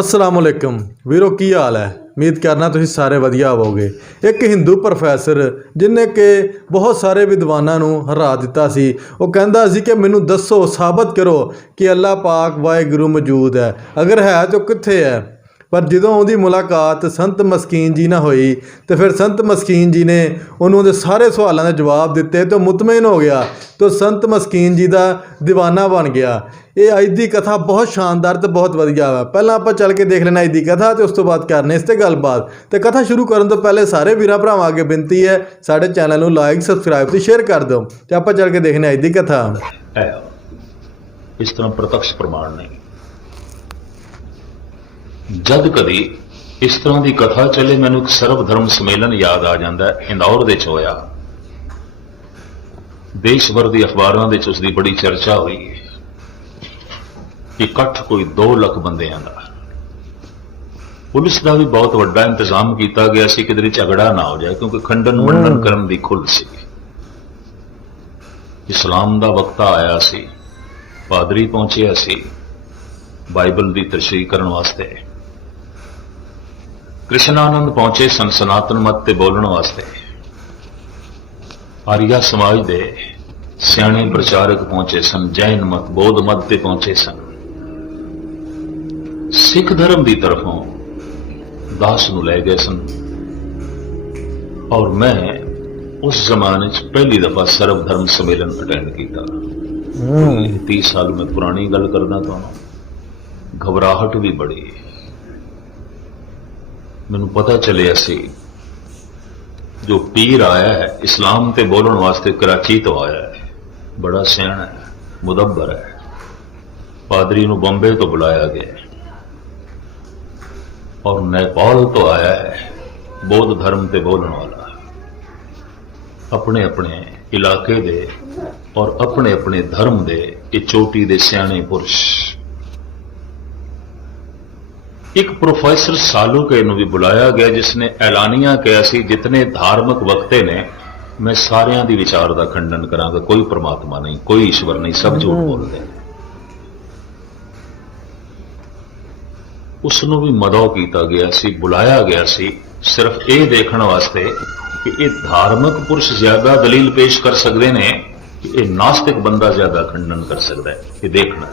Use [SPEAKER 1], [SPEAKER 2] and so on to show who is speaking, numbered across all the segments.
[SPEAKER 1] ਅਸਲਾਮ ਅਲੈਕਮ। ਵੀਰੋ, ਕੀ ਹਾਲ ਹੈ? ਉਮੀਦ ਕਰਨਾ ਤੁਸੀਂ ਸਾਰੇ ਵਧੀਆ ਹੋਵੋਗੇ। ਇੱਕ ਹਿੰਦੂ ਪ੍ਰੋਫੈਸਰ ਜਿਨੇ ਕਿ ਬਹੁਤ ਸਾਰੇ ਵਿਦਵਾਨਾਂ ਨੂੰ ਹਰਾ ਦਿੱਤਾ ਸੀ, ਉਹ ਕਹਿੰਦਾ ਸੀ ਕਿ ਮੈਨੂੰ ਦੱਸੋ, ਸਾਬਤ ਕਰੋ ਕਿ ਅੱਲਾਹ ਪਾਕ ਵਾਹਿਗੁਰੂ ਮੌਜੂਦ ਹੈ। ਅਗਰ ਹੈ ਤਾਂ ਕਿੱਥੇ ਹੈ? ਪਰ ਜਦੋਂ ਉਹਦੀ ਮੁਲਾਕਾਤ ਸੰਤ ਮਸਕੀਨ ਜੀ ਨਾਲ ਹੋਈ, ਤੇ ਫਿਰ ਸੰਤ ਮਸਕੀਨ ਜੀ ਨੇ ਉਹਨੂੰ ਉਹਦੇ ਸਾਰੇ ਸਵਾਲਾਂ ਦੇ ਜਵਾਬ ਦਿੱਤੇ, ਤੇ ਉਹ ਮੁਤਮਈਨ ਹੋ ਗਿਆ। ਤੇ ਉਹ ਸੰਤ ਮਸਕੀਨ ਜੀ ਦਾ دیਵਾਨਾ ਬਣ ਗਿਆ। ਇਹ ਅੱਜ ਦੀ ਕਥਾ ਬਹੁਤ ਸ਼ਾਨਦਾਰ ਤੇ ਬਹੁਤ ਵਧੀਆ ਹੈ ਪਹਿਲਾਂ ਆਪਾਂ ਚੱਲ ਕੇ ਦੇਖ ਲੈਣਾ ਅੱਜ ਦੀ ਕਥਾ ਤੇ ਉਸ ਤੋਂ ਬਾਅਦ ਕਰਨੇ ਇਸ ਤੇ ਗੱਲਬਾਤ। ਤੇ ਕਥਾ ਸ਼ੁਰੂ ਕਰਨ ਤੋਂ ਪਹਿਲੇ ਸਾਰੇ ਵੀਰਾਂ ਭਰਾਵਾਂ ਅੱਗੇ ਬੇਨਤੀ ਹੈ, ਸਾਡੇ ਚੈਨਲ ਨੂੰ ਲਾਈਕ ਸਬਸਕ੍ਰਾਈਬ ਤੇ ਸ਼ੇਅਰ ਕਰ ਦਿਓ। ਤੇ ਆਪਾਂ ਚੱਲ ਕੇ ਦੇਖਨੇ ਅੱਜ ਦੀ ਕਥਾ।
[SPEAKER 2] ਇਸ ਤਰ੍ਹਾਂ ਪ੍ਰਤੱਖ ਪ੍ਰਮਾਣ ਨਹੀਂ। ਜਦ ਕਦੀ ਇਸ ਤਰ੍ਹਾਂ ਦੀ ਕਥਾ ਚੱਲੇ ਮੈਨੂੰ ਇੱਕ ਸਰਵ ਧਰਮ ਸੰਮੇਲਨ ਯਾਦ ਆ ਜਾਂਦਾ ਇੰਦੌਰ ਦੇ ਚ ਹੋਇਆ। ਦੇਸ਼ ਭਰ ਦੀ ਅਖਬਾਰਾਂ ਦੇ ਚ ਉਸ ਦੀ ਬੜੀ ਚਰਚਾ ਹੋਈ ਹੈ। ਇਕੱਠ ਕੋਈ 2 ਲੱਖ ਬੰਦਿਆਂ ਦਾ। ਪੁਲਿਸ ਦਾ ਵੀ ਬਹੁਤ ਵੱਡਾ ਇੰਤਜ਼ਾਮ ਕੀਤਾ ਗਿਆ ਸੀ ਕਿ ਕਿਧਰੇ ਝਗੜਾ ਨਾ ਹੋ ਜਾਏ ਕਿਉਂਕਿ ਖੰਡਨ ਮੰਡਨ ਕਰਨ ਦੀ ਖੁੱਲ੍ਹ ਸੀ। ਇਸਲਾਮ ਦਾ ਵਕਤਾ ਆਇਆ ਸੀ ਪਾਦਰੀ ਪਹੁੰਚਿਆ ਸੀ ਬਾਈਬਲ ਦੀ ਤਸ਼ਰੀਹ ਕਰਨ ਵਾਸਤੇ। ਕ੍ਰਿਸ਼ਨਾਨੰਦ ਪਹੁੰਚੇ ਸਨ ਸਨਾਤਨ ਮਤ ਤੇ ਬੋਲਣ ਵਾਸਤੇ। ਆਰੀਆ ਸਮਾਜ ਦੇ ਸਿਆਣੇ ਪ੍ਰਚਾਰਕ ਪਹੁੰਚੇ ਸਨ ਜੈਨ ਮਤ ਬੌਧ ਮਤ ਤੇ ਪਹੁੰਚੇ ਸਨ। ਸਿੱਖ ਧਰਮ ਦੀ ਤਰਫੋਂ ਦਾਸ ਨੂੰ ਲੈ ਗਏ ਸਨ। ਔਰ ਮੈਂ ਉਸ ਜ਼ਮਾਨੇ 'ਚ ਪਹਿਲੀ ਦਫਾ ਸਰਵ ਧਰਮ ਸੰਮੇਲਨ ਅਟੈਂਡ ਕੀਤਾ। 30 ਸਾਲ ਮੈਂ ਪੁਰਾਣੀ ਗੱਲ ਕਰਦਾ ਤੁਹਾਨੂੰ ਘਬਰਾਹਟ ਵੀ ਬੜੀ। ਮੈਨੂੰ ਪਤਾ ਚੱਲਿਆ ਸੀ ਜੋ ਪੀਰ ਆਇਆ ਹੈ ਇਸਲਾਮ ਤੇ ਬੋਲਣ ਵਾਸਤੇ ਕਰਾਚੀ ਤੋਂ ਆਇਆ ਹੈ। ਬੜਾ ਸਿਆਣਾ ਹੈ ਮੁਦੱਬਰ ਹੈ। ਪਾਦਰੀ ਨੂੰ ਬੰਬੇ ਤੋਂ ਬੁਲਾਇਆ ਗਿਆ ਹੈ ਔਰ ਨੇਪਾਲ ਤੋਂ ਆਇਆ ਹੈ, ਬੌਧ ਧਰਮ ਤੇ ਬੋਲਣ ਵਾਲਾ। ਆਪਣੇ ਆਪਣੇ ਇਲਾਕੇ ਦੇ ਔਰ ਆਪਣੇ ਆਪਣੇ ਧਰਮ ਦੇ ਇਹ ਚੋਟੀ ਦੇ ਸਿਆਣੇ ਪੁਰਸ਼। ਇੱਕ ਪ੍ਰੋਫੈਸਰ ਸਾਲੂਕੇ ਨੂੰ ਵੀ ਬੁਲਾਇਆ ਗਿਆ, ਜਿਸ ਨੇ ਐਲਾਨੀਆਂ ਕਿਹਾ ਸੀ, ਜਿਤਨੇ ਧਾਰਮਿਕ ਵਕਤੇ ਨੇ, ਮੈਂ ਸਾਰਿਆਂ ਦੀ ਵਿਚਾਰ ਦਾ ਖੰਡਨ ਕਰਾਂਗਾ, ਕੋਈ ਪ੍ਰਮਾਤਮਾ ਨਹੀਂ, ਕੋਈ ਈਸ਼ਵਰ ਨਹੀਂ, ਸਭ ਝੂਠ ਬੋਲਦੇ ਨੇ। ਉਸ ਨੂੰ ਵੀ ਮਦਉ ਕੀਤਾ ਗਿਆ ਸੀ, ਬੁਲਾਇਆ ਗਿਆ ਸੀ, ਸਿਰਫ ਇਹ ਦੇਖਣ ਵਾਸਤੇ ਕਿ ਇਹ ਧਾਰਮਿਕ ਪੁਰਸ਼ ਜ਼ਿਆਦਾ ਦਲੀਲ ਪੇਸ਼ ਕਰ ਸਕਦੇ ਨੇ ਕਿ ਇਹ ਨਾਸਤਿਕ ਬੰਦਾ ਜ਼ਿਆਦਾ ਖੰਡਨ ਕਰ ਸਕਦਾ ਹੈ। ਇਹ ਦੇਖਣਾ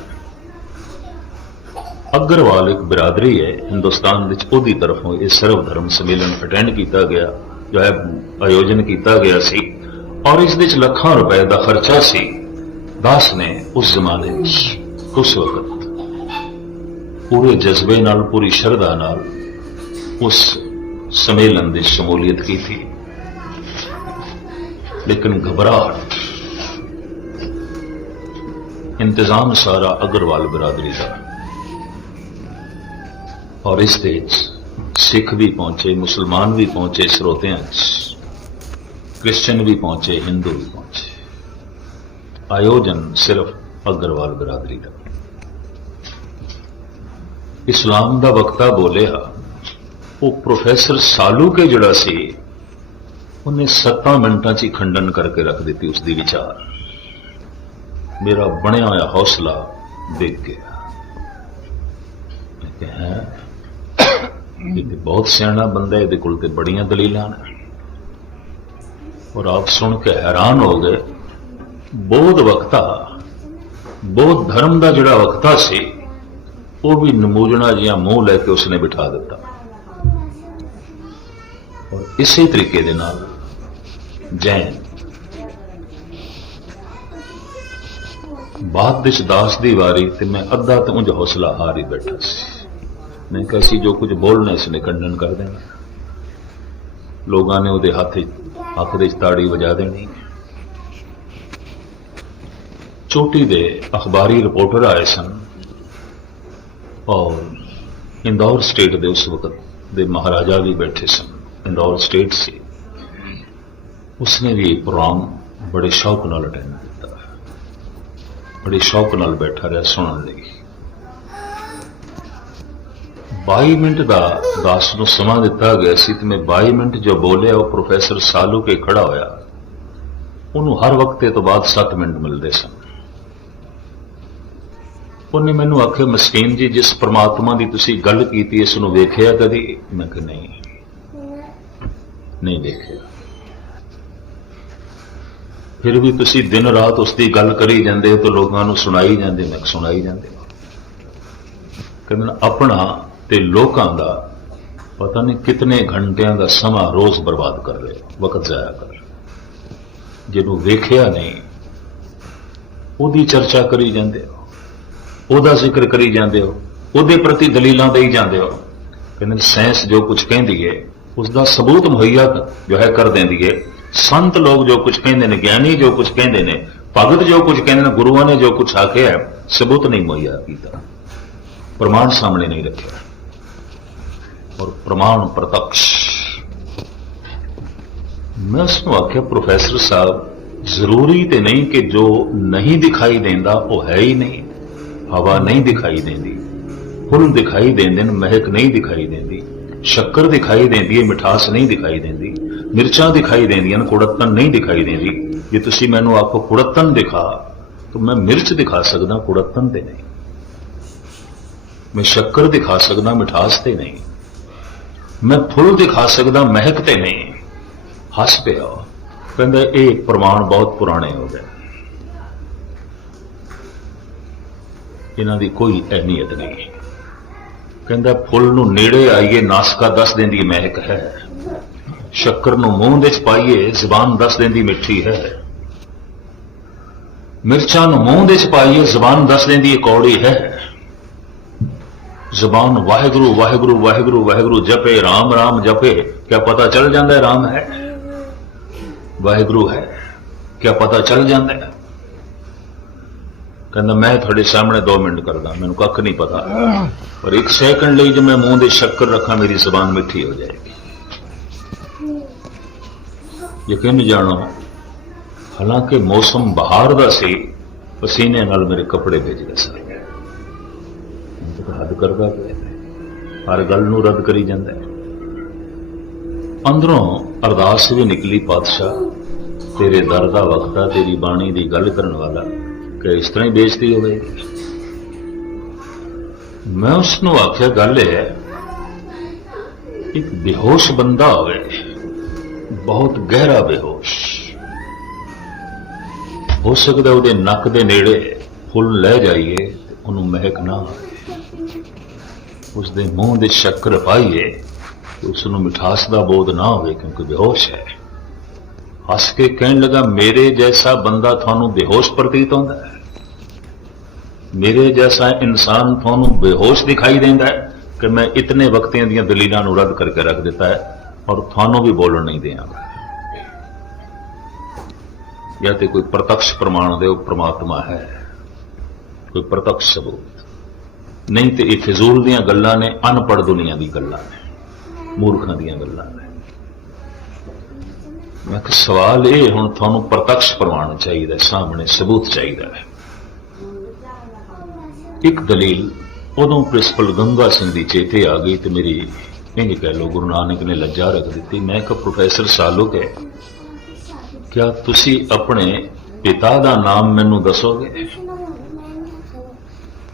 [SPEAKER 2] ਅਗਰਵਾਲ ਇੱਕ ਬਰਾਦਰੀ ਹੈ, ਹਿੰਦੁਸਤਾਨ ਵਿੱਚ ਉਹਦੀ ਤਰਫੋਂ ਇਹ ਸਰਵ ਧਰਮ ਸੰਮੇਲਨ ਅਟੈਂਡ ਕੀਤਾ ਗਿਆ, ਜੋ ਹੈ ਆਯੋਜਨ ਕੀਤਾ ਗਿਆ ਸੀ ਔਰ ਇਸ ਵਿੱਚ ਲੱਖਾਂ ਰੁਪਏ ਦਾ ਖਰਚਾ ਸੀ। ਦਾਸ ਨੇ ਉਸ ਜ਼ਮਾਨੇ ਵਿੱਚ, ਉਸ ਵਕਤ ਪੂਰੇ ਜਜ਼ਬੇ ਨਾਲ ਪੂਰੀ ਸ਼ਰਧਾ ਨਾਲ ਉਸ ਸੰਮੇਲਨ ਦੀ ਸ਼ਮੂਲੀਅਤ ਕੀਤੀ ਲੇਕਿਨ ਘਬਰਾਹਟ ਇੰਤਜ਼ਾਮ ਸਾਰਾ ਅਗਰਵਾਲ ਬਰਾਦਰੀ ਦਾ ਔਰ ਇਸ ਦੇ ਵਿੱਚ ਸਿੱਖ ਵੀ ਪਹੁੰਚੇ ਮੁਸਲਮਾਨ ਵੀ ਪਹੁੰਚੇ ਸਰੋਤਿਆਂ 'ਚ ਕ੍ਰਿਸਚੀਅਨ ਵੀ ਪਹੁੰਚੇ ਹਿੰਦੂ ਵੀ ਪਹੁੰਚੇ ਆਯੋਜਨ ਸਿਰਫ ਅਗਰਵਾਲ ਬਰਾਦਰੀ ਦਾ ਇਸਲਾਮ ਦਾ ਵਕਤਾ ਬੋਲਿਆ, ਉਹ ਪ੍ਰੋਫੈਸਰ ਸਾਲੂਕੇ ਜਿਹੜਾ ਸੀ, ਉਹਨੇ 7 ਮਿੰਟਾਂ 'ਚ ਹੀ ਖੰਡਨ ਕਰਕੇ ਰੱਖ ਦਿੱਤੀ ਉਸ ਦੀ ਵਿਚਾਰ। ਮੇਰਾ ਬਣਿਆ ਹੋਇਆ ਹੌਸਲਾ ਦੇਖ ਗਿਆ। ਮੈਂ ਕਿਹਾ ਇਹ ਤੇ ਬਹੁਤ ਸਿਆਣਾ ਬੰਦਾ ਇਹਦੇ ਕੋਲ ਤੇ ਬੜੀਆਂ ਦਲੀਲਾਂ ਨੇ। ਔਰ ਆਪ ਸੁਣ ਕੇ ਹੈਰਾਨ ਹੋ ਗਏ। ਬੋਧ ਵਕਤਾ, ਬੋਧ ਧਰਮ ਦਾ ਜਿਹੜਾ ਵਕਤਾ ਸੀ ਉਹ ਵੀ ਨਮੂਜਣਾ ਜਿਹਾ ਮੂੰਹ ਲੈ ਕੇ ਉਸਨੇ ਬਿਠਾ ਦਿੱਤਾ। ਔਰ ਇਸੇ ਤਰੀਕੇ ਦੇ ਨਾਲ ਜੈਨ ਬਾਅਦ ਵਿੱਚ ਦਾਸ ਦੀ ਵਾਰੀ ਤੇ ਮੈਂ ਅੱਧਾ ਤਾਂ ਉਂਝ ਹੌਸਲਾ ਹਾਰ ਹੀ ਬੈਠਾ ਸੀ। ਮੈਂ ਕਿਹਾ ਸੀ ਜੋ ਕੁਝ ਬੋਲਣਾ ਇਸਨੇ ਖੰਡਨ ਕਰ ਦੇਣਾ। ਲੋਕਾਂ ਨੇ ਉਹਦੇ ਹੱਥ ਹੱਥ ਦੇ 'ਚ ਤਾੜੀ ਵਜਾ ਦੇਣੀ। ਚੋਟੀ ਦੇ ਅਖਬਾਰੀ ਰਿਪੋਰਟਰ ਆਏ ਸਨ। ਔਰ ਇੰਦੌਰ ਸਟੇਟ ਦੇ ਉਸ ਵਕਤ ਦੇ ਮਹਾਰਾਜਾ ਵੀ ਬੈਠੇ ਸਨ। ਇੰਦੌਰ ਸਟੇਟ ਸੀ। ਉਸਨੇ ਵੀ ਇਹ ਪ੍ਰੋਗਰਾਮ ਬੜੇ ਸ਼ੌਕ ਨਾਲ ਅਟੈਂਡ ਕੀਤਾ। ਬੜੇ ਸ਼ੌਕ ਨਾਲ ਬੈਠਾ ਰਿਹਾ ਸੁਣਨ ਲਈ। 22 ਮਿੰਟ ਦਾ ਦਾਸ ਨੂੰ ਸਮਾਂ ਦਿੱਤਾ ਗਿਆ ਸੀ ਤੇ ਮੈਂ 22 ਮਿੰਟ ਜੋ ਬੋਲਿਆ, ਉਹ ਪ੍ਰੋਫੈਸਰ ਸਾਲੂ ਕੇ ਖੜਾ ਹੋਇਆ। ਉਹਨੂੰ ਹਰ ਵਕਤੇ ਤੋਂ ਬਾਅਦ 7 ਮਿੰਟ ਮਿਲਦੇ ਸਨ। ਉਹਨੇ ਮੈਨੂੰ ਆਖਿਆ, ਮਸਕੀਨ ਜੀ, ਜਿਸ ਪ੍ਰਮਾਤਮਾ ਦੀ ਤੁਸੀਂ ਗੱਲ ਕੀਤੀ, ਇਸ ਨੂੰ ਵੇਖਿਆ ਕਦੀ? ਮੈਂ ਕਿ ਨਹੀਂ। ਨਹੀਂ ਦੇਖਿਆ ਫਿਰ ਵੀ ਤੁਸੀਂ ਦਿਨ ਰਾਤ ਉਸ ਦੀ ਗੱਲ ਕਰੀ ਜਾਂਦੇ ਹੋ ਤੇ ਲੋਕਾਂ ਨੂੰ ਸੁਣਾਈ ਜਾਂਦੇ ਮੈਂ ਸੁਣਾਈ ਜਾਂਦੇ ਕਹਿੰਦੇ ਆਪਣਾ ਤੇ ਲੋਕਾਂ ਦਾ ਪਤਾ ਨਹੀਂ ਕਿਤਨੇ ਘੰਟਿਆਂ ਦਾ ਸਮਾਂ ਰੋਜ਼ ਬਰਬਾਦ ਕਰ ਰਹੇ ਵਕਤ ਜ਼ਾਇਆ ਕਰ ਰਹੇ ਜਿਹਨੂੰ ਵੇਖਿਆ ਨਹੀਂ, ਉਹਦੀ ਚਰਚਾ ਕਰੀ ਜਾਂਦੇ ਹੋ। ਉਹਦਾ ਜ਼ਿਕਰ ਕਰੀ ਜਾਂਦੇ ਹੋ ਉਹਦੇ ਪ੍ਰਤੀ ਦਲੀਲਾਂ ਦੇਈ ਜਾਂਦੇ ਹੋ। ਕਹਿੰਦੇ ਸਾਇੰਸ ਜੋ ਕੁਝ ਕਹਿੰਦੀ ਹੈ ਉਸ ਦਾ ਸਬੂਤ ਮੁਹੱਈਆ ਜੋ ਹੈ ਕਰ ਦਿੰਦੀ ਹੈ ਸੰਤ ਲੋਕ ਜੋ ਕੁਝ ਕਹਿੰਦੇ ਨੇ ਗਿਆਨੀ ਜੋ ਕੁਝ ਕਹਿੰਦੇ ਨੇ ਭਗਤ ਜੋ ਕੁਝ ਕਹਿੰਦੇ ਨੇ ਗੁਰੂਆਂ ਨੇ ਜੋ ਕੁਝ ਆਖਿਆ ਹੈ, ਸਬੂਤ ਨਹੀਂ ਮੁਹੱਈਆ ਕੀਤਾ। ਪ੍ਰਮਾਣ ਸਾਹਮਣੇ ਨਹੀਂ ਰੱਖਿਆ। ਔਰ ਪ੍ਰਮਾਣ ਪ੍ਰਤੱਖ ਮੈਂ ਉਸ ਨੂੰ ਆਖਿਆ ਪ੍ਰੋਫੈਸਰ ਸਾਹਿਬ ਜ਼ਰੂਰੀ ਤੇ ਨਹੀਂ ਕਿ ਜੋ ਨਹੀਂ ਦਿਖਾਈ ਦਿੰਦਾ ਉਹ ਹੈ ਹੀ ਨਹੀਂ। ਹਵਾ ਨਹੀਂ ਦਿਖਾਈ ਦਿੰਦੀ। ਫੁੱਲ ਦਿਖਾਈ ਦਿੰਦੇ ਨੇ ਮਹਿਕ ਨਹੀਂ ਦਿਖਾਈ ਦਿੰਦੀ। ਸ਼ੱਕਰ ਦਿਖਾਈ ਦਿੰਦੀ ਹੈ, ਮਿਠਾਸ ਨਹੀਂ ਦਿਖਾਈ ਦਿੰਦੀ। ਮਿਰਚਾਂ ਦਿਖਾਈ ਦਿੰਦੀਆਂ ਨੇ ਕੁੜੱਤਨ ਨਹੀਂ ਦਿਖਾਈ ਦਿੰਦੀ। ਜੇ ਤੁਸੀਂ ਮੈਨੂੰ ਆਖੋ ਕੁੜੱਤਨ ਦਿਖਾ, ਤਾਂ ਮੈਂ ਮਿਰਚ ਦਿਖਾ ਸਕਦਾ ਕੁੜੱਤਨ ਤੇ ਨਹੀਂ। ਮੈਂ ਸ਼ੱਕਰ ਦਿਖਾ ਸਕਦਾ, ਮਿਠਾਸ ਤੇ ਨਹੀਂ। ਮੈਂ ਫੁੱਲ ਦਿਖਾ ਸਕਦਾ, ਮਹਿਕ ਤੇ ਨਹੀਂ। ਹੱਸ ਪਿਆ। ਕਹਿੰਦਾ, ਇਹ ਪ੍ਰਮਾਣ ਬਹੁਤ ਪੁਰਾਣੇ ਹੋ ਗਏ। ਇਹਨਾਂ ਦੀ ਕੋਈ ਅਹਿਮੀਅਤ ਨਹੀਂ। ਕਹਿੰਦਾ, ਫੁੱਲ ਨੂੰ ਨੇੜੇ ਆਈਏ, ਨਾਸਕਾ ਦੱਸ ਦਿੰਦੀ ਮਹਿਕ ਹੈ। ਸ਼ੱਕਰ ਨੂੰ ਮੂੰਹ ਦੇ ਚ ਪਾਈਏ, ਜ਼ੁਬਾਨ ਦੱਸ ਦਿੰਦੀ ਮਿੱਠੀ ਹੈ। ਮਿਰਚਾਂ ਨੂੰ ਮੂੰਹ ਦੇ ਚ ਪਾਈਏ, ਜ਼ੁਬਾਨ ਦੱਸ ਦਿੰਦੀ ਕੌੜੀ ਹੈ। ਜ਼ੁਬਾਨ ਵਾਹਿਗੁਰੂ ਵਾਹਿਗੁਰੂ ਵਾਹਿਗੁਰੂ ਵਾਹਿਗੁਰੂ ਜਪੇ RAM RAM ਜਪੇ। ਕਿਆ ਪਤਾ ਚੱਲ ਜਾਂਦਾ ਹੈ RAM ਹੈ? ਵਾਹਿਗੁਰੂ ਹੈ। ਕਿਆ ਪਤਾ ਚੱਲ ਜਾਂਦਾ ਹੈ? ਕਹਿੰਦਾ, ਮੈਂ ਤੁਹਾਡੇ ਸਾਹਮਣੇ 2 ਮਿੰਟ ਕਰਦਾ, ਮੈਨੂੰ ਕੱਖ ਨਹੀਂ ਪਤਾ। ਪਰ ਇੱਕ ਸੈਕਿੰਡ ਲਈ ਜੇ ਮੈਂ ਮੂੰਹ ਦੇ ਸ਼ੱਕਰ ਰੱਖਾਂ, ਮੇਰੀ ਜ਼ਬਾਨ ਮਿੱਠੀ ਹੋ ਜਾਏਗੀ। ਯਕੀਨ ਜਾਣੋ, ਹਾਲਾਂਕਿ ਮੌਸਮ ਬਹਾਰ ਦਾ ਸੀ, ਪਸੀਨੇ ਨਾਲ ਮੇਰੇ ਕੱਪੜੇ ਭਿੱਜ ਗਏ ਸਨ ਹੱਦ ਕਰਦਾ ਪਿਆ ਹਰ ਗੱਲ ਨੂੰ ਰੱਦ ਕਰੀ ਜਾਂਦਾ ਹੈ। ਅੰਦਰੋਂ ਅਰਦਾਸ ਵੀ ਨਿਕਲੀ, ਪਾਤਸ਼ਾਹ, ਤੇਰੇ ਦਰ ਦਾ ਵਕਤਾ, ਤੇਰੀ ਬਾਣੀ ਦੀ ਗੱਲ ਕਰਨ ਵਾਲਾ ਕਿ ਇਸ ਤਰ੍ਹਾਂ ਹੀ ਬੇਇੱਜ਼ਤੀ ਹੋਵੇ ਮੈਂ ਉਸ ਨੂੰ ਆਖਿਆ, ਗੱਲ ਇਹ ਹੈ, ਇੱਕ ਬੇਹੋਸ਼ ਬੰਦਾ ਹੋਵੇ, ਬਹੁਤ ਗਹਿਰਾ ਬੇਹੋਸ਼। ਹੋ ਸਕਦਾ ਉਹਦੇ ਨੱਕ ਦੇ ਨੇੜੇ ਫੁੱਲ ਲੈ ਜਾਈਏ ਉਹਨੂੰ ਮਹਿਕ ਨਾ ਆਵੇ ਉਸ ਦੇ ਮੂੰਹ ਦੇ ਸ਼ੱਕਰ ਪਾਈਏ ਤੇ ਉਸ ਨੂੰ ਮਿਠਾਸ ਦਾ ਬੋਧ ਨਾ ਹੋਵੇ ਕਿਉਂਕਿ ਬੇਹੋਸ਼ ਹੈ। ਹੱਸ ਕੇ ਕਹਿਣ ਲੱਗਾ, ਮੇਰੇ ਜੈਸਾ ਬੰਦਾ ਤੁਹਾਨੂੰ ਬੇਹੋਸ਼ ਪ੍ਰਤੀਤ ਹੁੰਦਾ ਹੈ। ਮੇਰੇ ਜੈਸਾ ਇਨਸਾਨ ਤੁਹਾਨੂੰ ਬੇਹੋਸ਼ ਦਿਖਾਈ ਦਿੰਦਾ ਹੈ ਕਿ ਮੈਂ ਇਤਨੇ ਵਕਤਿਆਂ ਦੀਆਂ ਦਲੀਲਾਂ ਨੂੰ ਰੱਦ ਕਰਕੇ ਰੱਖ ਦਿੱਤਾ ਹੈ ਔਰ ਤੁਹਾਨੂੰ ਵੀ ਬੋਲਣ ਨਹੀਂ ਦਿਆਂਗਾ ਜਾਂ ਤੇ ਕੋਈ ਪ੍ਰਤੱਖ ਪ੍ਰਮਾਣ ਦੇ ਉਹ ਪ੍ਰਮਾਤਮਾ ਹੈ। ਕੋਈ ਪ੍ਰਤੱਖ ਸਬੂਤ। ਨਹੀਂ ਤੇ ਇਹ ਫਿਜ਼ੂਲ ਦੀਆਂ ਗੱਲਾਂ ਨੇ, ਅਨਪੜ੍ਹ ਦੁਨੀਆ ਦੀ ਗੱਲਾਂ ਨੇ, ਮੂਰਖਾਂ ਦੀਆਂ ਗੱਲਾਂ ਨੇ। ਮੈਂ ਕਿ ਸਵਾਲ ਇਹ, ਹੁਣ ਤੁਹਾਨੂੰ ਪ੍ਰਤੱਖ ਪ੍ਰਮਾਣ ਚਾਹੀਦਾ ਸਾਹਮਣੇ ਸਬੂਤ ਚਾਹੀਦਾ ਹੈ। ਇੱਕ ਦਲੀਲ, ਉਦੋਂ ਪ੍ਰਿੰਸੀਪਲ ਗੰਗਾ ਸਿੰਘ ਦੀ ਚੇਤੇ ਆ ਗਈ ਤੇ ਮੇਰੀ ਇੰਜ ਕਹਿ ਲੋ ਗੁਰੂ ਨਾਨਕ ਨੇ ਲੱਜਾ ਰੱਖ ਦਿੱਤੀ। ਮੈਂ ਕਿ ਪ੍ਰੋਫੈਸਰ ਸਾਲੁਕ ਹੈ। ਕਿਆ ਤੁਸੀਂ ਆਪਣੇ ਪਿਤਾ ਦਾ ਨਾਮ ਮੈਨੂੰ ਦੱਸੋਗੇ?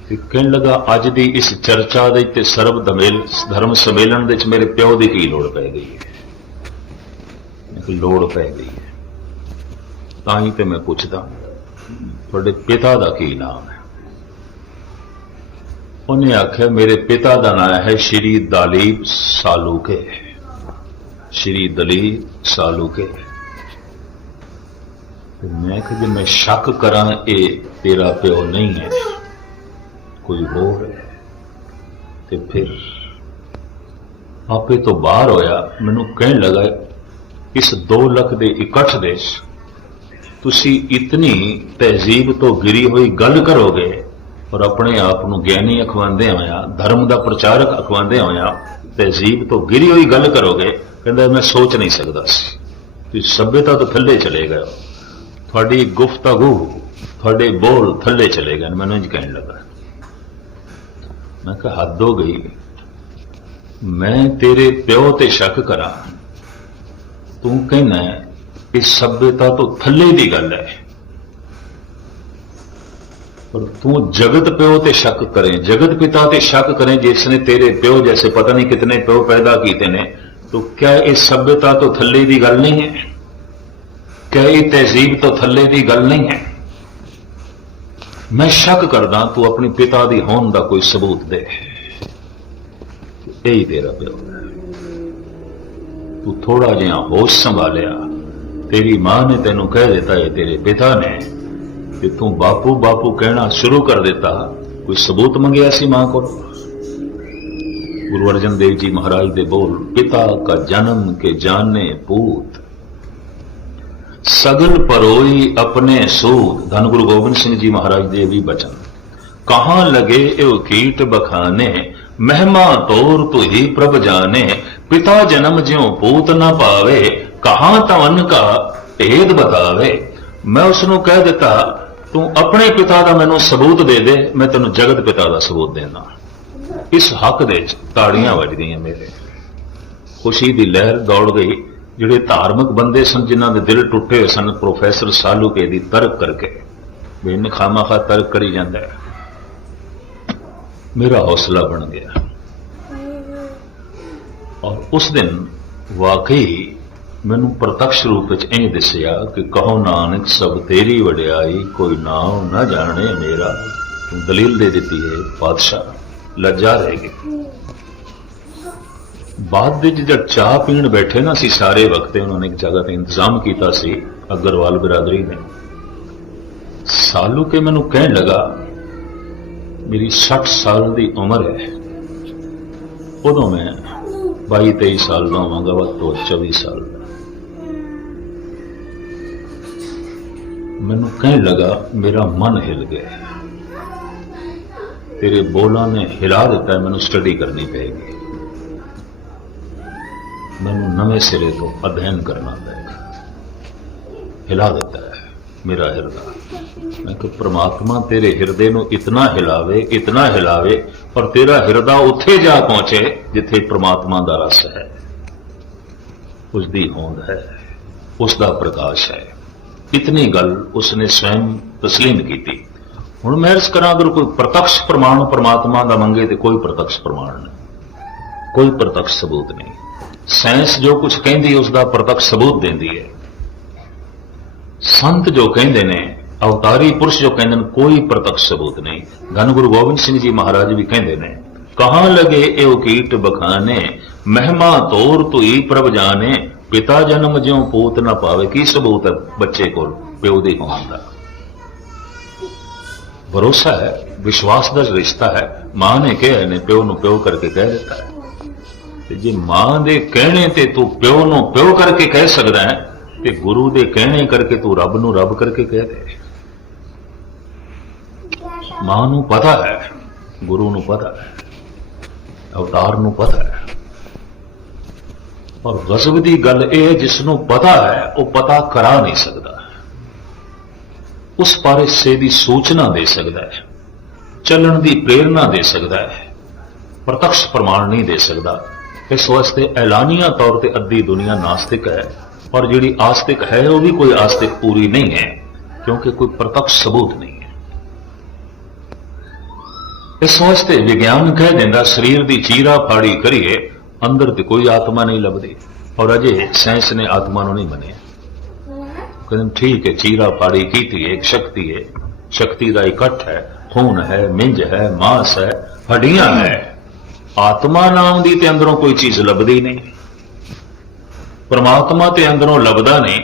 [SPEAKER 2] ਤੇ ਕਹਿਣ ਲੱਗਾ, ਅੱਜ ਦੀ ਇਸ ਚਰਚਾ ਦੇ ਤੇ ਸਰਬ ਦਮੇਲ ਧਰਮ ਸੰਮੇਲਨ ਦੇ ਵਿੱਚ ਮੇਰੇ ਪਿਓ ਦੀ ਕੀ ਲੋੜ ਪੈ ਗਈ ਹੈ? ਲੋੜ ਪੈ ਗਈ ਹੈ। ਤਾਂ ਹੀ ਤੇ ਮੈਂ ਪੁੱਛਦਾ, ਤੁਹਾਡੇ ਪਿਤਾ ਦਾ ਕੀ ਨਾਮ ਹੈ? ਉਹਨੇ ਆਖਿਆ, ਮੇਰੇ ਪਿਤਾ ਦਾ ਨਾਮ ਹੈ ਸ਼੍ਰੀ ਦਲੀਪ ਸਾਲੂਕੇ। ਸ਼੍ਰੀ ਦਲੀਪ ਸਾਲੂਕੇ। ਤੇ ਮੈਂ ਕਿ ਜੇ ਮੈਂ ਸ਼ੱਕ ਕਰਾਂ, ਇਹ ਤੇਰਾ ਪਿਓ ਨਹੀਂ ਹੈ। ਕੋਈ ਹੋਰ ਹੈ? ਤੇ ਫਿਰ ਆਪੇ ਤੋਂ ਬਾਹਰ ਹੋਇਆ, ਮੈਨੂੰ ਕਹਿਣ ਲੱਗਾ ਇਸ 2 ਲੱਖ ਦੇ ਇਕੱਠ ਦੇ ਤੁਸੀਂ ਇਤਨੀ ਤਹਿਜ਼ੀਬ ਤੋਂ ਗਿਰੀ ਹੋਈ ਗੱਲ ਕਰੋਗੇ ਔਰ ਆਪਣੇ ਆਪ ਨੂੰ ਗਿਆਨੀ ਅਖਵਾਉਂਦੇ ਹੋਇਆ ਧਰਮ ਦਾ ਪ੍ਰਚਾਰਕ ਅਖਵਾਉਂਦੇ ਹੋਇਆ ਤਹਿਜ਼ੀਬ ਤੋਂ ਗਿਰੀ ਹੋਈ ਗੱਲ ਕਰੋਗੇ ਕਹਿੰਦਾ ਮੈਂ ਸੋਚ ਨਹੀਂ ਸਕਦਾ ਸੀ। ਤੁਸੀਂ ਸਭਿਅਤਾ ਤੋਂ ਥੱਲੇ ਚਲੇ ਗਏ। ਹੋ। ਤੁਹਾਡੀ ਗੁਫ਼ਤਗੂ ਤੁਹਾਡੇ ਬੋਲ ਥੱਲੇ ਚਲੇ ਗਏ ਨੇ, ਮੈਨੂੰ ਇੰਜ ਕਹਿਣ ਲੱਗਾ। ਮੈਂ ਕਿਹਾ ਹੱਦ ਹੋ ਗਈ। ਮੈਂ ਤੇਰੇ ਪਿਓ ਤੇ ਸ਼ੱਕ ਕਰਾਂ। ਤੂੰ ਕਹਿੰਦਾ ਕਿ ਸਭਿਅਤਾ ਤੋਂ ਥੱਲੇ ਦੀ ਗੱਲ ਹੈ। ਪਰ ਤੂੰ ਜਗਤ ਪਿਓ ਤੇ ਸ਼ੱਕ ਕਰੇ, ਜਗਤ ਪਿਤਾ ਤੇ ਸ਼ੱਕ ਕਰੇ ਜਿਸ ਨੇ ਤੇਰੇ ਪਿਓ ਜੈਸੇ ਪਤਾ ਨਹੀਂ ਕਿਤਨੇ ਪਿਓ ਪੈਦਾ ਕੀਤੇ ਨੇ, ਤੂੰ ਕਿਆ ਇਹ ਸਭਿਅਤਾ ਤੋਂ ਥੱਲੇ ਦੀ ਗੱਲ ਨਹੀਂ ਹੈ? ਕਿਆ ਇਹ ਤਹਿਜ਼ੀਬ ਤੋਂ ਥੱਲੇ ਦੀ ਗੱਲ ਨਹੀਂ ਹੈ? ਮੈਂ ਸ਼ੱਕ ਕਰਦਾ ਤੂੰ ਆਪਣੇ ਪਿਤਾ ਦੀ ਹੋਣ ਦਾ ਕੋਈ ਸਬੂਤ ਦੇ। ਇਹ ਹੀ ਤੇਰਾ ਪਿਓ ਹੈ। ਤੂੰ ਥੋੜਾ ਜਿਹਾ ਹੋਸ਼ ਸੰਭਾਲਿਆ। ਤੇਰੀ ਮਾਂ ਨੇ ਤੈਨੂੰ ਕਹਿ ਦਿੱਤਾ ਹੈ, ਤੇਰੇ ਪਿਤਾ ਨੇ ਕਿ ਤੂੰ ਬਾਪੂ ਬਾਪੂ ਕਹਿਣਾ ਸ਼ੁਰੂ ਕਰ ਦਿੱਤਾ। ਕੋਈ ਸਬੂਤ ਮੰਗਿਆ ਸੀ ਮਾਂ ਕੋਲ? ਗੁਰੂ ਅਰਜਨ ਦੇਵ ਜੀ ਮਹਾਰਾਜ ਦੇ ਬੋਲ, ਪਿਤਾ का ਜਨਮ ਕੇ ਜਾਣੇ ਪੂਤ। ਸਗਲ ਪਰੋਈ ਆਪਣੇ ਸੂਤ। ਧੰਨ ਗੁਰੂ ਗੋਬਿੰਦ ਸਿੰਘ ਜੀ ਮਹਾਰਾਜ ਦੇ ਵੀ ਬਚਨ। ਕਹਾਂ ਲਗੇ ਇਹ ਕੀਟ ਬਖਾਨੇ, ਮਹਿਮਾ ਤੋਰ ਤੁਹੀ ਪ੍ਰਭ ਜਾਣੇ। ਪਿਤਾ ਜਨਮ ਜਿਉ ਪੂਤ ਨਾ ਪਾਵੇ, ਕਹਾਂ ਤਵਨ ਕਾ ਭੇਦ ਬਤਾਵੇ। ਮੈਂ ਉਸ ਨੂੰ ਕਹਿ ਦਿੱਤਾ, ਤੂੰ ਆਪਣੇ ਪਿਤਾ ਦਾ ਮੈਨੂੰ ਸਬੂਤ ਦੇ ਦੇ, ਮੈਂ ਤੈਨੂੰ ਜਗਤ ਪਿਤਾ ਦਾ ਸਬੂਤ ਦੇਣਾ ਇਸ ਹੱਕ ਦੇ ਵਿੱਚ ਤਾੜੀਆਂ ਵੱਜ ਗਈਆਂ ਮੇਰੇ। ਖੁਸ਼ੀ ਦੀ ਲਹਿਰ ਦੌੜ ਗਈ, ਜਿਹੜੇ ਧਾਰਮਿਕ ਬੰਦੇ ਸਨ, ਜਿਨ੍ਹਾਂ ਦੇ ਦਿਲ ਟੁੱਟੇ ਹੋਏ ਸਨ, ਪ੍ਰੋਫੈਸਰ ਸਾਲੂਕੇ ਦੀ ਤਰਕ ਕਰਕੇ। ਵੀ ਇਹਨੇ ਖਾਮਾਖਾ ਤਰਕ ਕਰੀ ਜਾਂਦਾ ਮੇਰਾ ਹੌਸਲਾ ਬਣ ਗਿਆ। ਔਰ ਉਸ ਦਿਨ ਵਾਕਈ ਮੈਨੂੰ ਪ੍ਰਤੱਖ ਰੂਪ ਵਿੱਚ ਇਹ ਦਿਸਿਆ ਕਿ ਕਹੋ ਨਾਨਕ, ਸਭ ਤੇਰੀ ਵਡਿਆਈ ਕੋਈ ਨਾਮ ਨਾ ਜਾਣੇ ਮੇਰਾ। ਤੂੰ ਦਲੀਲ ਦੇ ਦਿੱਤੀ ਹੈ ਪਾਤਸ਼ਾਹ ਲੱਜਾ ਰਹਿ ਗਈ। ਬਾਅਦ ਵਿੱਚ ਜਦ ਚਾਹ ਪੀਣ ਬੈਠੇ ਨਾ ਸੀ ਸਾਰੇ ਵਕਤੇ, ਉਹਨਾਂ ਨੇ ਇੱਕ ਜਗ੍ਹਾ ਤੇ ਇੰਤਜ਼ਾਮ ਕੀਤਾ ਸੀ, ਅਗਰਵਾਲ ਬਰਾਦਰੀ ਨੇ ਸਾਲੂ ਕੇ ਮੈਨੂੰ ਕਹਿਣ ਲਗਾ, ਮੇਰੀ 60 ਸਾਲ ਦੀ ਉਮਰ ਹੈ। ਉਦੋਂ ਮੈਂ 22 23 ਸਾਲ ਦਾ ਹੋਵਾਂਗਾ ਵੱਧ ਤੋਂ 24 ਸਾਲ ਦਾ। ਮੈਨੂੰ ਕਹਿਣ ਲਗਾ, ਮੇਰਾ ਮਨ ਹਿਲ ਗਿਆ। ਤੇਰੇ ਬੋਲਾਂ ਨੇ ਹਿਲਾ ਦਿੱਤਾ, ਮੈਨੂੰ ਸਟੱਡੀ ਕਰਨੀ ਪਏਗੀ। ਮੈਨੂੰ ਨਵੇਂ ਸਿਰੇ ਤੋਂ ਅਧਿਐਨ ਕਰਨਾ ਪਏਗਾ। ਹਿਲਾ ਦਿੱਤਾ ਹੈ ਮੇਰਾ ਹਿਰਦਾ। ਮੈਂ ਕਿ ਪ੍ਰਮਾਤਮਾ ਤੇਰੇ ਹਿਰਦੇ ਨੂੰ ਇਤਨਾ ਹਿਲਾਵੇ ਇਤਨਾ ਹਿਲਾਵੇ ਪਰ ਤੇਰਾ ਹਿਰਦਾ ਉੱਥੇ ਜਾ ਪਹੁੰਚੇ ਜਿੱਥੇ ਪ੍ਰਮਾਤਮਾ ਦਾ ਰਸ ਹੈ। ਉਸ ਦੀ ਹੋਂਦ ਹੈ ਉਸ ਦਾ ਪ੍ਰਕਾਸ਼ ਹੈ। ਇਤਨੀ ਗੱਲ ਉਸਨੇ ਸਵੈਮ ਤਸਲੀਮ ਕੀਤੀ। ਹੁਣ ਮੈਂ ਇਸ ਕਰਾਂ ਅਗਰ ਕੋਈ ਪ੍ਰਤੱਖ ਪ੍ਰਮਾਣ ਪ੍ਰਮਾਤਮਾ ਦਾ ਮੰਗੇ ਤੇ ਕੋਈ ਪ੍ਰਤੱਖ ਪ੍ਰਮਾਣ ਨਹੀਂ। ਕੋਈ ਪ੍ਰਤੱਖ ਸਬੂਤ ਨਹੀਂ। ਸਾਇੰਸ ਜੋ ਕੁਝ ਕਹਿੰਦੀ ਉਸ ਦਾ ਪ੍ਰਤੱਖ ਸਬੂਤ ਦਿੰਦੀ ਹੈ। ਸੰਤ ਜੋ ਕਹਿੰਦੇ ਨੇ ਅਵਤਾਰੀ ਪੁਰਸ਼ ਜੋ ਕਹਿੰਦੇ ਨੇ, ਕੋਈ ਪ੍ਰਤੱਖ ਸਬੂਤ ਨਹੀਂ। ਧੰਨ ਗੁਰੂ ਗੋਬਿੰਦ ਸਿੰਘ ਜੀ ਮਹਾਰਾਜ ਵੀ ਕਹਿੰਦੇ ਨੇ, ਕਹਾਂ ਲਗੇ ਇਹ ਕੀਟ ਬਖਾਨੇ, ਮਹਿਮਾ ਤੋਰ ਤੁਈ ਪ੍ਰਭ ਜਾਣੇ, ਪਿਤਾ ਜਨਮ ਜਿਉ ਪੂਤ ਨਾ ਪਾਵੇ। ਕੀ ਸਬੂਤ ਹੈ ਬੱਚੇ ਕੋਲ, ਪਿਓ ਦੇ ਹੋਣ ਦਾ? ਭਰੋਸਾ ਹੈ, ਵਿਸ਼ਵਾਸ ਦਾ ਰਿਸ਼ਤਾ ਹੈ। ਮਾਂ ਨੇ ਕਿਹਾ ਨੇ ਪਿਓ ਨੂੰ ਪਿਓ ਕਰਕੇ ਕਹਿ ਦਿੱਤਾ ਹੈ। ਤੇ ਜੇ ਮਾਂ ਦੇ ਕਹਿਣੇ ਤੇ ਤੂੰ ਪਿਓ ਨੂੰ ਪਿਓ ਕਰਕੇ ਕਹਿ ਸਕਦਾ ਹੈ, ਤੇ ਗੁਰੂ ਦੇ ਕਹਿਣੇ ਕਰਕੇ ਤੂੰ ਰੱਬ ਨੂੰ ਰੱਬ ਕਰਕੇ ਕਹਿ ਦੇ। ਮਾਂ ਨੂੰ ਪਤਾ ਹੈ, ਗੁਰੂ ਨੂੰ ਪਤਾ ਹੈ, ਅਵਤਾਰ ਨੂੰ ਪਤਾ ਹੈ। ਔਰ ਗਜ਼ਬ ਦੀ ਗੱਲ ਇਹ ਹੈ, ਜਿਸ ਨੂੰ ਪਤਾ ਹੈ, ਉਹ ਪਤਾ ਕਰਾ ਨਹੀਂ ਸਕਦਾ। ਉਸ ਪਰ ਹਿੱਸੇ ਦੀ ਸੂਚਨਾ ਦੇ ਸਕਦਾ ਹੈ, ਚੱਲਣ ਦੀ ਪ੍ਰੇਰਣਾ ਦੇ ਸਕਦਾ ਹੈ, ਪ੍ਰਤੱਖ ਪ੍ਰਮਾਣ ਨਹੀਂ ਦੇ ਸਕਦਾ। ਇਸ ਵਾਸਤੇ ਐਲਾਨੀਆਂ ਤੌਰ ਤੇ ਅੱਧੀ ਦੁਨੀਆ ਨਾਸਤਿਕ ਹੈ ਔਰ ਜਿਹੜੀ ਆਸਤਿਕ ਹੈ, ਉਹ ਵੀ ਕੋਈ ਆਸਤਿਕ ਪੂਰੀ ਨਹੀਂ ਹੈ, ਕਿਉਂਕਿ ਕੋਈ ਪ੍ਰਤੱਖ ਸਬੂਤ ਨਹੀਂ। ਇਸ ਵਾਸਤੇ ਵਿਗਿਆਨ ਕਹਿ ਦਿੰਦਾ, ਸਰੀਰ ਦੀ ਚੀਰਾ ਫਾੜੀ ਕਰੀਏ, ਅੰਦਰ ਤੇ ਕੋਈ ਆਤਮਾ ਨਹੀਂ ਲੱਭਦੀ। ਔਰ ਅਜੇ ਸਾਇੰਸ ਨੇ ਆਤਮਾ ਨੂੰ ਨਹੀਂ ਮੰਨਿਆ। ਕਹਿੰਦੇ ਠੀਕ ਹੈ, ਚੀਰਾ ਫਾੜੀ ਕੀਤੀ ਹੈ ਇੱਕ ਸ਼ਕਤੀ ਹੈ ਸ਼ਕਤੀ ਦਾ ਇਕੱਠ ਹੈ, ਖੂਨ ਹੈ, ਮਿੰਜ ਹੈ, ਮਾਸ ਹੈ, ਹੱਡੀਆਂ ਹੈ। ਆਤਮਾ ਨਾਮ ਦੀ ਤੇ ਅੰਦਰੋਂ ਕੋਈ ਚੀਜ਼ ਲੱਭਦੀ ਨਹੀਂ। ਪਰਮਾਤਮਾ ਤੇ ਅੰਦਰੋਂ ਲੱਭਦਾ ਨਹੀਂ।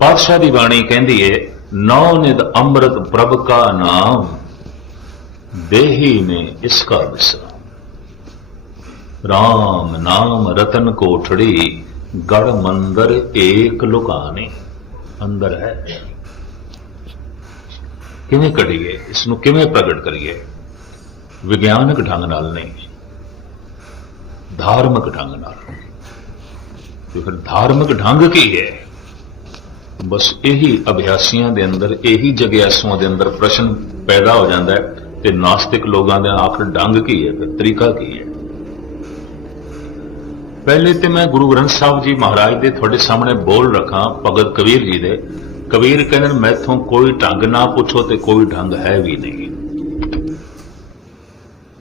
[SPEAKER 2] ਪਾਤਸ਼ਾਹ ਦੀ ਬਾਣੀ ਕਹਿੰਦੀ ਏ, ਨੌ ਨਿਦ ਅੰਮ੍ਰਿਤ ਪ੍ਰਭ ਕਾ ਨਾਮ ਦੇਹੀ ਨੇ ਇਸਕਾ ਵਿਸਰਾਮ ਰਾਮ ਨਾਮ ਰਤਨ ਕੋਠੜੀ, ਗੜ ਮੰਦਰ ਏਕ ਲੁਕਾਨੇ। ਅੰਦਰ ਹੈ। ਕਿਵੇਂ ਕਰੀਏ ਇਸ ਨੂੰ ਕਿਵੇਂ ਪ੍ਰਗਟ ਕਰੀਏ? ਵਿਗਿਆਨਕ ਢੰਗ ਨਾਲ ਨਹੀਂ, ਧਾਰਮਿਕ ਢੰਗ ਨਾਲ। ਤੇ ਫਿਰ ਧਾਰਮਿਕ ਢੰਗ ਕੀ ਹੈ? ਬਸ ਇਹੀ ਅਭਿਆਸੀਆਂ ਦੇ ਅੰਦਰ, ਇਹੀ ਜਗਿਆਸੂਆਂ ਦੇ ਅੰਦਰ ਪ੍ਰਸ਼ਨ ਪੈਦਾ ਹੋ ਜਾਂਦਾ ਹੈ। ਤੇ ਨਾਸਤਿਕ ਲੋਕਾਂ ਦਾ ਆਖਰ ਢੰਗ ਕੀ ਹੈ, ਫਿਰ ਤਰੀਕਾ ਕੀ ਹੈ? ਪਹਿਲੇ ਤੇ ਮੈਂ ਗੁਰੂ ਗ੍ਰੰਥ ਸਾਹਿਬ ਜੀ ਮਹਾਰਾਜ ਦੇ ਤੁਹਾਡੇ ਸਾਹਮਣੇ ਬੋਲ ਰੱਖਾਂ, ਭਗਤ ਕਬੀਰ ਜੀ ਦੇ। ਕਬੀਰ ਕਹਿੰਦੇ ਮੈਥੋਂ ਕੋਈ ਢੰਗ ਨਾ ਪੁੱਛੋ ਤੇ ਕੋਈ ਢੰਗ ਹੈ ਵੀ ਨਹੀਂ।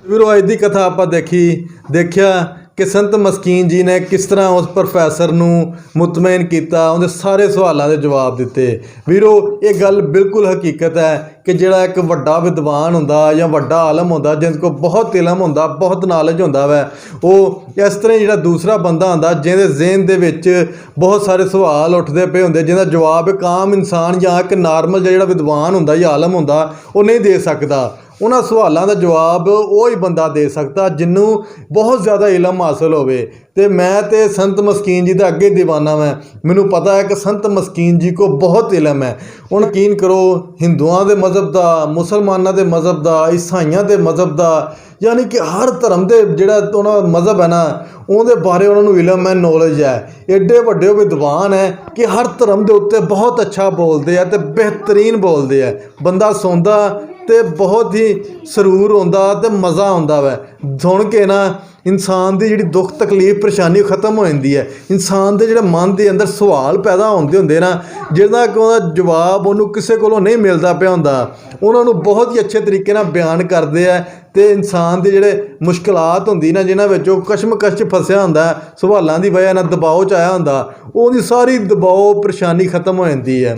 [SPEAKER 1] ਵੀਰੋ, ਅੱਜ ਦੀ ਕਥਾ ਆਪਾਂ ਦੇਖੀ, ਦੇਖਿਆ ਕਿ ਸੰਤ ਮਸਕੀਨ ਜੀ ਨੇ ਕਿਸ ਤਰ੍ਹਾਂ ਉਸ ਪ੍ਰੋਫੈਸਰ ਨੂੰ ਮੁਤਮਈਨ ਕੀਤਾ, ਉਹਦੇ ਸਾਰੇ ਸਵਾਲਾਂ ਦੇ ਜਵਾਬ ਦਿੱਤੇ। ਵੀਰੋ, ਇਹ ਗੱਲ ਬਿਲਕੁਲ ਹਕੀਕਤ ਹੈ ਕਿ ਜਿਹੜਾ ਇੱਕ ਵੱਡਾ ਵਿਦਵਾਨ ਹੁੰਦਾ ਜਾਂ ਵੱਡਾ ਆਲਮ ਹੁੰਦਾ, ਜਿਸ ਕੋਲ ਬਹੁਤ ਇਲਮ ਹੁੰਦਾ, ਬਹੁਤ ਨੌਲੇਜ ਹੁੰਦਾ ਵੈ, ਉਹ ਇਸ ਤਰ੍ਹਾਂ ਜਿਹੜਾ ਦੂਸਰਾ ਬੰਦਾ ਹੁੰਦਾ, ਜਿਹਦੇ ਜ਼ਿਹਨ ਦੇ ਵਿੱਚ ਬਹੁਤ ਸਾਰੇ ਸਵਾਲ ਉੱਠਦੇ ਪਏ ਹੁੰਦੇ, ਜਿਹਦਾ ਜਵਾਬ ਇੱਕ ਆਮ ਇਨਸਾਨ ਜਾਂ ਇੱਕ ਨਾਰਮਲ ਜਿਹੜਾ ਵਿਦਵਾਨ ਹੁੰਦਾ ਜਾਂ ਆਲਮ ਹੁੰਦਾ, ਉਹ ਨਹੀਂ ਦੇ ਸਕਦਾ। ਉਹਨਾਂ ਸਵਾਲਾਂ ਦਾ ਜਵਾਬ ਉਹ ਹੀ ਬੰਦਾ ਦੇ ਸਕਦਾ ਜਿਹਨੂੰ ਬਹੁਤ ਜ਼ਿਆਦਾ ਇਲਮ ਹਾਸਲ ਹੋਵੇ। ਤੇ ਮੈਂ ਤੇ ਸੰਤ ਮਸਕੀਨ ਜੀ ਦਾ ਅੱਗੇ دیਵਾਨਾ ਮੈਂ ਮੈਨੂੰ ਪਤਾ ਹੈ ਕਿ ਸੰਤ ਮਸਕੀਨ ਜੀ ਕੋ ਬਹੁਤ ਇਲਮ ਹੈ। ਹੁਣ ਯਕੀਨ ਕਰੋ, ਹਿੰਦੂਆਂ ਦੇ ਮਜ਼ਹਬ ਦਾ, ਮੁਸਲਮਾਨਾਂ ਦੇ ਮਜ਼ਹਬ ਦਾ, ਈਸਾਈਆਂ ਦੇ ਮਜ਼ਹਬ ਦਾ, ਯਾਨੀ ਕਿ ਹਰ ਧਰਮ ਦੇ ਜਿਹੜਾ ਉਹਨਾਂ ਦਾ ਮਜ਼ਹਬ ਹੈ ਨਾ, ਉਹਦੇ ਬਾਰੇ ਉਹਨਾਂ ਨੂੰ ਇਲਮ ਹੈ ਨੌਲੇਜ ਹੈ। ਐਡੇ ਵੱਡੇ ਵਿਦਵਾਨ ਹੈ ਕਿ ਹਰ ਧਰਮ ਦੇ ਉੱਤੇ ਬਹੁਤ ਅੱਛਾ ਬੋਲਦੇ ਆ ਤੇ ਬਿਹਤਰੀਨ ਬੋਲਦੇ ਆ। ਬੰਦਾ ਸੌਂਦਾ ਤੇ ਬਹੁਤ ਹੀ ਸਰੂਰ ਹੁੰਦਾ ਤੇ ਮਜ਼ਾ ਆਉਂਦਾ ਵੈ। ਸੁਣ ਕੇ ਨਾ ਇਨਸਾਨ ਦੀ ਜਿਹੜੀ ਦੁੱਖ, ਤਕਲੀਫ, ਪਰੇਸ਼ਾਨੀ ਉਹ ਖਤਮ ਹੋ ਜਾਂਦੀ ਹੈ। ਇਨਸਾਨ ਦੇ ਜਿਹੜੇ ਮਨ ਦੇ ਅੰਦਰ ਸਵਾਲ ਪੈਦਾ ਹੁੰਦੇ ਹੁੰਦੇ ਨਾ ਜਿਹਦਾ ਕਿ ਉਹਦਾ ਜਵਾਬ ਉਹਨੂੰ ਕਿਸੇ ਕੋਲੋਂ ਨਹੀਂ ਮਿਲਦਾ ਪਿਆ ਹੁੰਦਾ, ਉਹਨਾਂ ਨੂੰ ਬਹੁਤ ਹੀ ਅੱਛੇ ਤਰੀਕੇ ਨਾਲ ਬਿਆਨ ਕਰਦੇ ਆ ਤੇ ਇਨਸਾਨ ਦੇ ਜਿਹੜੇ ਮੁਸ਼ਕਲਾਤ ਹੁੰਦੀ ਨਾ ਜਿਨ੍ਹਾਂ ਵਿੱਚ ਉਹ ਕਸ਼ਮਕਸ਼ 'ਚ ਫਸਿਆ ਹੁੰਦਾ, ਸਵਾਲਾਂ ਦੀ ਵਜ੍ਹਾ ਨਾਲ ਦਬਾਅ 'ਚ ਆਇਆ ਹੁੰਦਾ, ਉਹਦੀ ਸਾਰੀ ਦਬਾਅ, ਪਰੇਸ਼ਾਨੀ ਖਤਮ ਹੋ ਜਾਂਦੀ ਹੈ।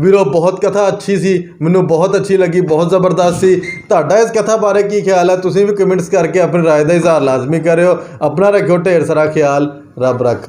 [SPEAKER 1] ਵੀਰੋ ਬਹੁਤ ਕਥਾ ਅੱਛੀ ਸੀ ਮੈਨੂੰ ਬਹੁਤ ਅੱਛੀ ਲੱਗੀ ਬਹੁਤ ਜ਼ਬਰਦਸਤ ਸੀ ਤੁਹਾਡਾ ਇਸ ਕਥਾ ਬਾਰੇ ਕੀ ਖਿਆਲ ਹੈ ਤੁਸੀਂ ਵੀ ਕਮੈਂਟਸ ਕਰਕੇ ਆਪਣੀ رائے ਦਾ ਇਜ਼ਹਾਰ ਲਾਜ਼ਮੀ ਕਰਿਓ ਆਪਣਾ ਰੱਖਿਓ ਢੇਰ ਸਾਰਾ ਖਿਆਲ ਰੱਬ ਰੱਖ